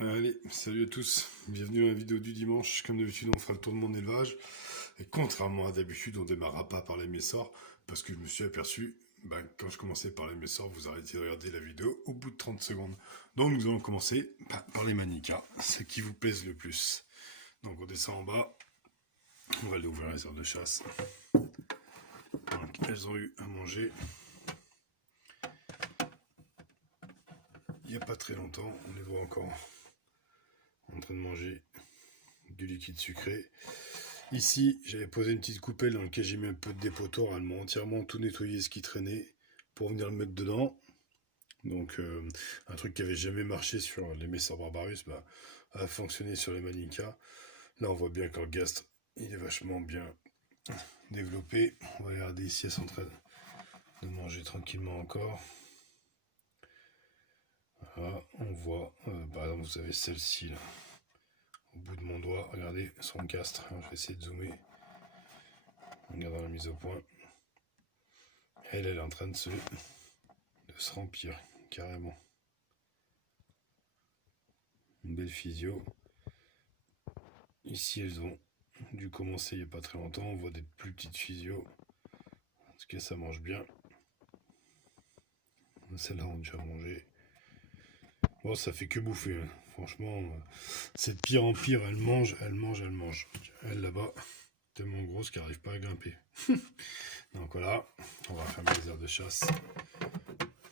Allez, salut à tous, bienvenue dans la vidéo du dimanche. Comme d'habitude, on fera le tour de mon élevage. Et contrairement à d'habitude, on démarrera pas par les messors, parce que je me suis aperçu, quand je commençais par les messors, vous arrêtiez de regarder la vidéo au bout de 30 secondes. Donc nous allons commencer par les manicas, ce qui vous pèse le plus. Donc on descend en bas, on va aller ouvrir les aires de chasse. Donc elles ont eu à manger. Il n'y a pas très longtemps, on les voit encore en train de manger du liquide sucré. Ici, j'avais posé une petite coupelle dans laquelle j'ai mis un peu de dépotoir. Elles m'ont entièrement tout nettoyé ce qui traînait pour venir le mettre dedans. Donc, un truc qui avait jamais marché sur les Messor Barbarus a fonctionné sur les Manicas. Là, on voit bien que leur gastre, il est vachement bien développé. On va regarder ici, elles sont en train de manger tranquillement encore. Voilà, on voit, par exemple, vous avez celle-ci là. Au bout de mon doigt, regardez son gastre. Je vais essayer de zoomer. En regardant la mise au point. Elle est en train de se remplir, carrément. Une belle physio. Ici, elles ont dû commencer il n'y a pas très longtemps. On voit des plus petites physios. En tout cas, ça mange bien. Celles-là ont déjà mangé. Bon, ça fait que bouffer. Hein. Franchement, c'est de pire en pire. Elle mange, elle mange, elle mange. Elle là-bas, tellement grosse qu'elle n'arrive pas à grimper. Donc voilà, on va fermer les aires de chasse.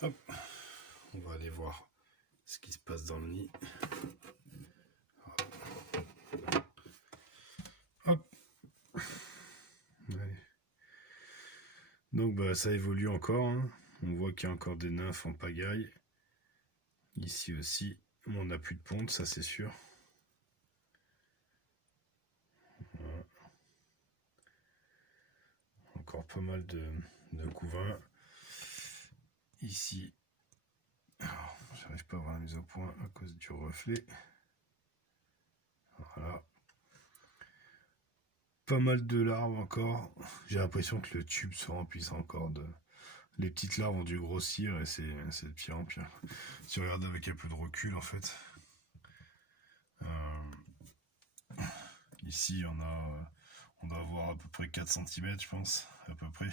Hop, on va aller voir ce qui se passe dans le nid. Hop. Allez. Donc ça évolue encore. Hein. On voit qu'il y a encore des nymphes en pagaille. Ici aussi, on n'a plus de ponte, ça c'est sûr. Voilà. Encore pas mal de couvains. Ici, j'arrive pas à voir la mise au point à cause du reflet. Voilà. Pas mal de larves encore. J'ai l'impression que le tube se remplisse encore de... Les petites larves ont dû grossir et c'est de pire en pire. Si on regarde avec un peu de recul en fait. Ici on doit avoir à peu près 4 cm je pense, à peu près.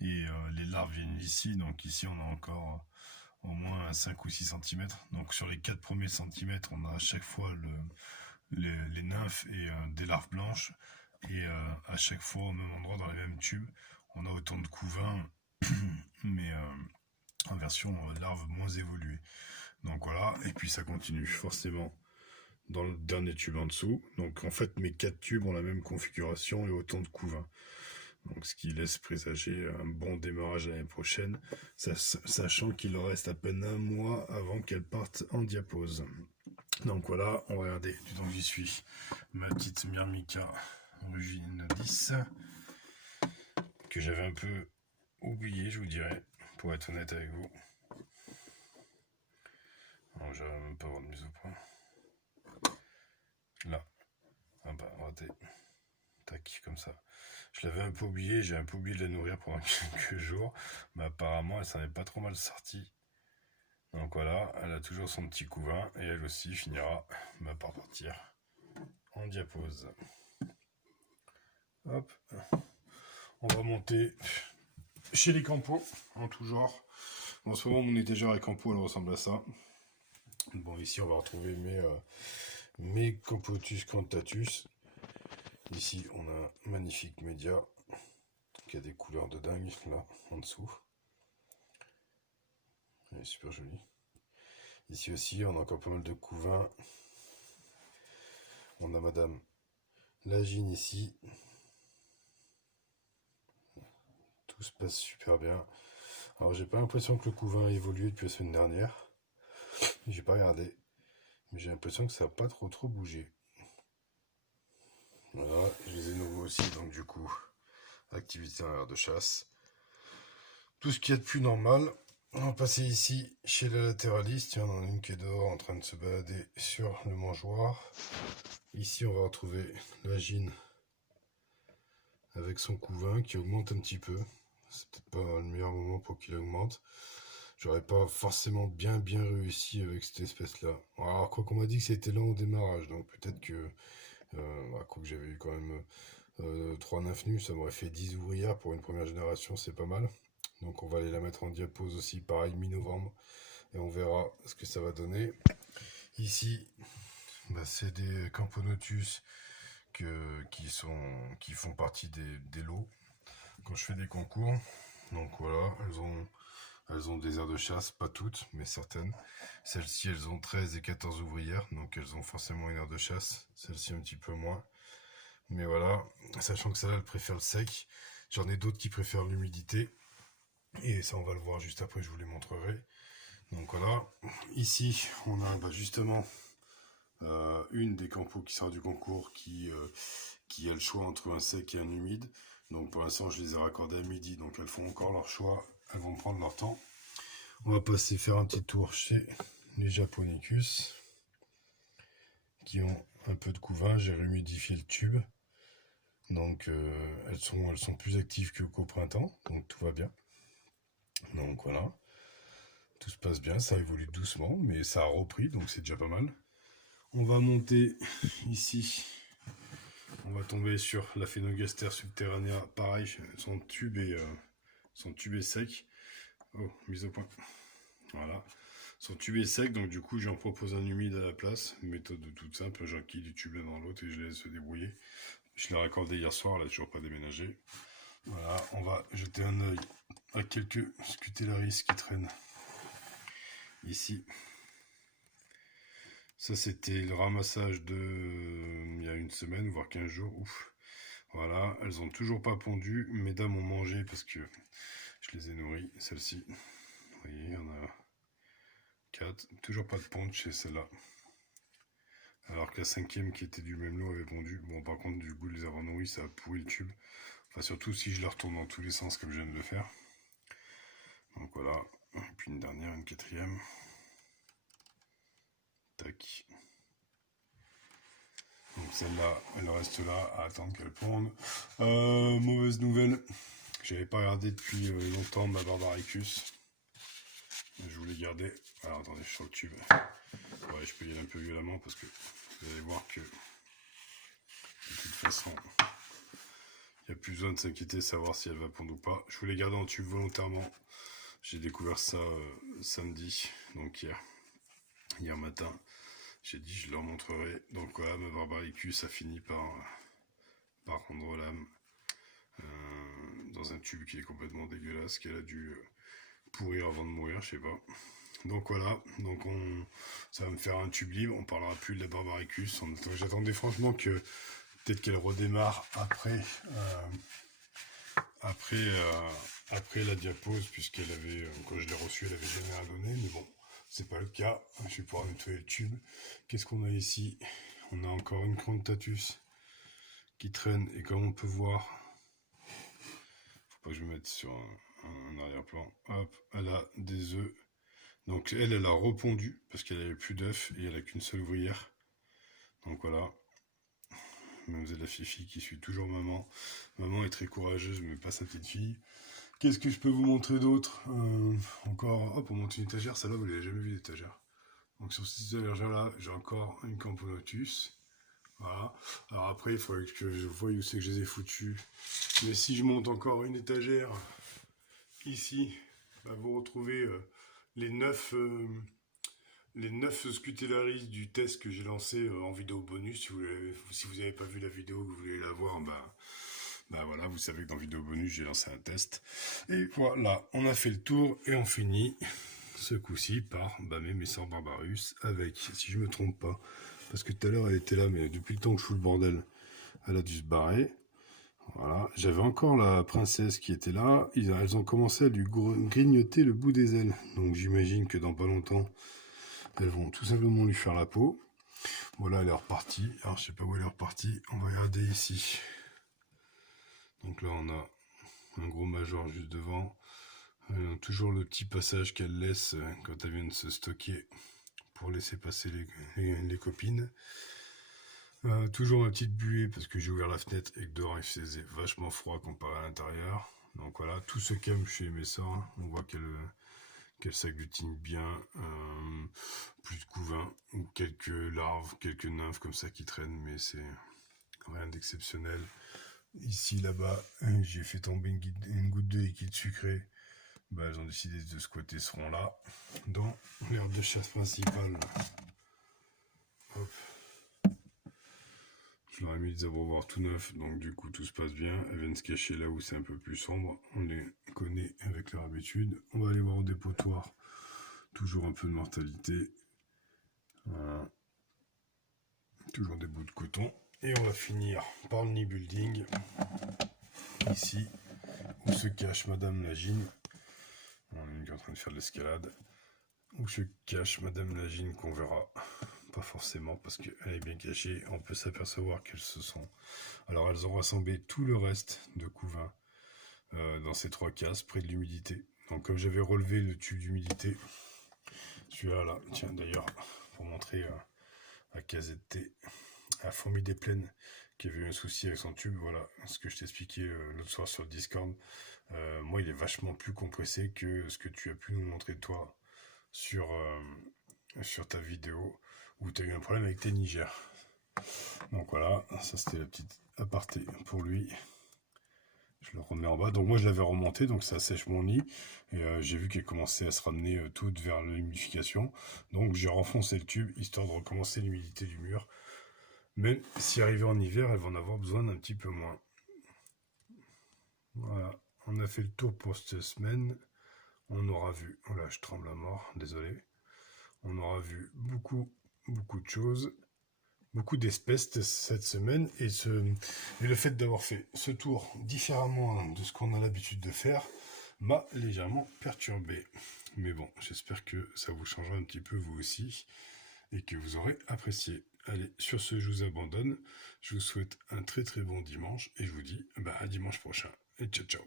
Et les larves viennent d'ici, donc ici on a encore au moins 5 ou 6 cm. Donc sur les 4 premiers centimètres, on a à chaque fois les nymphes et des larves blanches. Et à chaque fois au même endroit, dans les mêmes tubes, on a autant de couvains, mais en version larve moins évoluée. Donc voilà, et puis ça continue forcément dans le dernier tube en dessous. Donc en fait mes 4 tubes ont la même configuration et autant de couvains. Donc ce qui laisse présager un bon démarrage l'année prochaine, sachant qu'il leur reste à peine un mois avant qu'elles partent en diapause. Donc voilà, on va regarder du temps que j'y suis. Ma petite Myrmica Rugine 10, que j'avais un peu oublié, je vous dirais, pour être honnête avec vous. Alors j'arrive même pas à avoir de mise au point. Là, ah bah raté. Tac, comme ça. Je l'avais un peu oublié, j'ai un peu oublié de la nourrir pendant quelques jours, mais apparemment elle s'en est pas trop mal sortie. Donc voilà, elle a toujours son petit couvain et elle aussi finira par partir en diapause. Hop, on va monter chez les campos en tout genre. En ce moment, mon étagère à campos, elle ressemble à ça. Bon, ici, on va retrouver mes Campotus cantatus. Ici, on a un magnifique média qui a des couleurs de dingue, là, en dessous. Elle est super jolie. Ici aussi, on a encore pas mal de couvains. On a Madame Lagine ici. Tout se passe super bien. Alors, j'ai pas l'impression que le couvain a évolué depuis la semaine dernière. J'ai pas regardé. Mais j'ai l'impression que ça n'a pas trop bougé. Voilà, je les ai nouveaux aussi, donc du coup, activité en aire de chasse. Tout ce qu'il y a de plus normal. On va passer ici chez la latéraliste. Tiens, on en a une qui est dehors en train de se balader sur le mangeoir. Ici, on va retrouver la Gine avec son couvain qui augmente un petit peu. C'est peut-être pas le meilleur moment pour qu'il augmente. j'aurais pas forcément bien réussi avec cette espèce-là. Alors, quoi qu'on m'a dit que c'était lent au démarrage, donc peut-être que, quoi que j'avais eu quand même 3 nymphes nues, ça m'aurait fait 10 ouvrières pour une première génération, c'est pas mal. Donc on va aller la mettre en diapose aussi, pareil, mi-novembre, et on verra ce que ça va donner. Ici, bah, c'est des Camponotus qui font partie des lots quand je fais des concours. Donc voilà, elles ont des aires de chasse, pas toutes, mais certaines. Celles-ci, elles ont 13 et 14 ouvrières, donc elles ont forcément une aire de chasse. Celle-ci, un petit peu moins. Mais voilà, sachant que celle-là, elle préfère le sec. J'en ai d'autres qui préfèrent l'humidité. Et ça, on va le voir juste après, je vous les montrerai. Donc voilà, ici, on a justement une des campos qui sort du concours qui a le choix entre un sec et un humide. Donc pour l'instant, je les ai raccordées à midi, donc elles font encore leur choix, elles vont prendre leur temps. On va passer faire un petit tour chez les Japonicus qui ont un peu de couvain. J'ai réhumidifié le tube, donc elles sont plus actives qu'au printemps, donc tout va bien. Donc voilà, tout se passe bien, ça évolue doucement, mais ça a repris, donc c'est déjà pas mal. On va monter ici. On va tomber sur la Phénogaster subterranea, pareil, son tube est sec. Oh, mise au point. Voilà. Son tube est sec, donc du coup, j'en propose un humide à la place. Une méthode toute simple, j'enquille du tube l'un dans l'autre et je laisse se débrouiller. Je l'ai raccordé hier soir, elle n'a toujours pas déménagé. Voilà, on va jeter un œil à quelques Scutellaris qui traînent ici. Ça, c'était le ramassage il y a une semaine, voire 15 jours. Ouf. Voilà, elles ont toujours pas pondu. Mesdames ont mangé parce que je les ai nourries. Celle-ci, vous voyez, il y en a 4. Toujours pas de ponte chez celle-là. Alors que la 5e qui était du même lot avait pondu. Bon, par contre, du goût de les avoir nourries, ça a pourri le tube. Enfin, surtout si je la retourne dans tous les sens comme je viens de le faire. Donc voilà. Et puis une dernière, une 4e. Tac. Donc celle-là, elle reste là à attendre qu'elle ponde. Mauvaise nouvelle. J'avais pas regardé depuis longtemps ma Barbaricus. Je voulais garder. Alors attendez, je suis sur le tube. Ouais, je peux y aller un peu violemment parce que vous allez voir que de toute façon, il n'y a plus besoin de s'inquiéter de savoir si elle va pondre ou pas. Je voulais garder en tube volontairement. J'ai découvert ça samedi, donc hier matin. J'ai dit je leur montrerai. Donc voilà, ma Barbaricus a fini par rendre l'âme dans un tube qui est complètement dégueulasse, qu'elle a dû pourrir avant de mourir, je sais pas. Donc voilà, donc ça va me faire un tube libre, on parlera plus de la Barbaricus. J'attendais franchement que peut-être qu'elle redémarre après la diapose, puisqu'elle avait, quand je l'ai reçue, elle avait jamais rien donné, mais bon, c'est pas le cas. Je vais pouvoir nettoyer le tube. Qu'est-ce qu'on a ici? On a encore une Crontatus qui traîne, et comme on peut voir, faut pas que je me mette sur un arrière-plan, hop, elle a des œufs. Donc elle a repondu parce qu'elle avait plus d'œufs et elle a qu'une seule ouvrière. Donc voilà. Mademoiselle la Fifi qui suit toujours maman. Maman est très courageuse mais pas sa petite fille. Qu'est-ce que je peux vous montrer d'autre? Encore, hop, on monte une étagère. Celle-là, vous l'avez jamais vu l'étagère. Donc sur cette étagère-là, j'ai encore une Camponotus. Voilà. Alors après, il faudrait que je voie où c'est que je les ai foutus. Mais si je monte encore une étagère ici, bah, vous retrouvez les 9 Scutellaris du test que j'ai lancé en vidéo bonus. Si vous n'avez pas vu la vidéo, vous voulez la voir, bah voilà, vous savez que dans vidéo bonus, j'ai lancé un test. Et voilà, on a fait le tour et on finit ce coup-ci par mes Messor Barbarus avec, si je me trompe pas, parce que tout à l'heure elle était là, mais depuis le temps que je fous le bordel, elle a dû se barrer. Voilà, j'avais encore la princesse qui était là, elles ont commencé à lui grignoter le bout des ailes. Donc j'imagine que dans pas longtemps, elles vont tout simplement lui faire la peau. Voilà, elle est repartie. Alors je sais pas où elle est repartie, on va regarder ici. Donc là on a un gros major juste devant. Toujours le petit passage qu'elle laisse quand elle vient de se stocker pour laisser passer les copines. Toujours ma petite buée parce que j'ai ouvert la fenêtre et que dehors il faisait vachement froid comparé à l'intérieur. Donc voilà, tout se calme chez mes sorts. On voit qu'elle s'agglutine bien, plus de couvain, ou quelques larves, quelques nymphes comme ça qui traînent, mais c'est rien d'exceptionnel. Ici, là-bas, j'ai fait tomber une goutte de liquide sucré. Bah, elles ont décidé de squatter ce rond-là dans l'aire de chasse principale. Hop. Je leur ai mis des abreuvoirs tout neufs, donc du coup tout se passe bien. Elles viennent se cacher là où c'est un peu plus sombre. On les connaît avec leur habitude. On va aller voir au dépotoir. Toujours un peu de mortalité. Voilà. Toujours des bouts de coton. Et on va finir par le nid building. Ici, où se cache Madame Lagine. On est en train de faire de l'escalade. Où se cache Madame Lagine qu'on verra. Pas forcément parce qu'elle est bien cachée. On peut s'apercevoir qu'elles se sont... Alors elles ont rassemblé tout le reste de couvain dans ces 3 cases près de l'humidité. Donc comme j'avais relevé le tube d'humidité, celui-là, là, tiens d'ailleurs, pour montrer à KZT, à Fourmi des Plaines, qui avait eu un souci avec son tube, voilà ce que je t'expliquais l'autre soir sur le Discord. Moi il est vachement plus compressé que ce que tu as pu nous montrer toi sur ta vidéo où tu as eu un problème avec tes Niger. Donc voilà, ça c'était la petite aparté pour lui. Je le remets en bas. Donc moi je l'avais remonté, donc ça sèche mon nid. Et j'ai vu qu'elle commençait à se ramener toute vers l'humidification. Donc j'ai renfoncé le tube, histoire de recommencer l'humidité du mur. Même si arrivé en hiver, elles vont en avoir besoin d'un petit peu moins. Voilà, on a fait le tour pour cette semaine. On aura vu, oh là je tremble à mort, désolé. On aura vu beaucoup de choses. Beaucoup d'espèces cette semaine et le fait d'avoir fait ce tour différemment de ce qu'on a l'habitude de faire m'a légèrement perturbé. Mais bon, j'espère que ça vous changera un petit peu vous aussi et que vous aurez apprécié. Allez, sur ce, je vous abandonne. Je vous souhaite un très bon dimanche et je vous dis à dimanche prochain. Et ciao ciao.